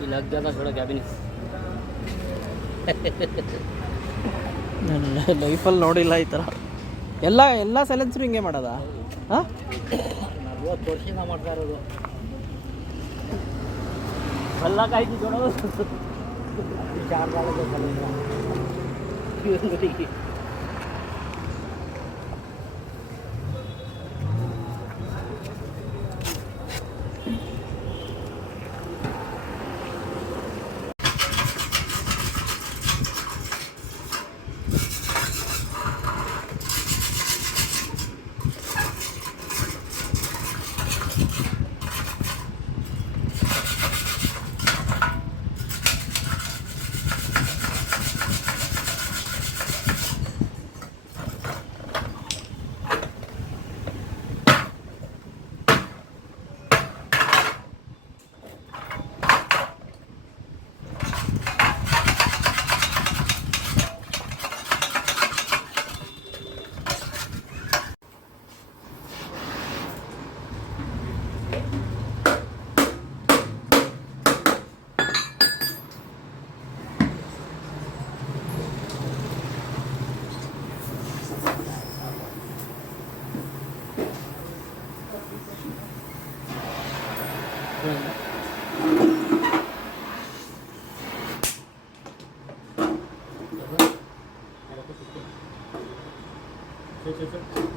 ये लग गया था थोड़ा कैबिन ನಾನು ಲೈಫಲ್ಲಿ ನೋಡಿಲ್ಲ ಈ ಥರ. ಎಲ್ಲ ಸೈಲೆನ್ಸರು ಹಿಂಗೆ ಮಾಡೋದಾ? ಹಾಂ, 40 ವರ್ಷದಿಂದ ಮಾಡ್ತಾ ಇರೋದು. ಎಲ್ಲ ಕಾಯ್ದು ನೋಡೋದು 4 Cek.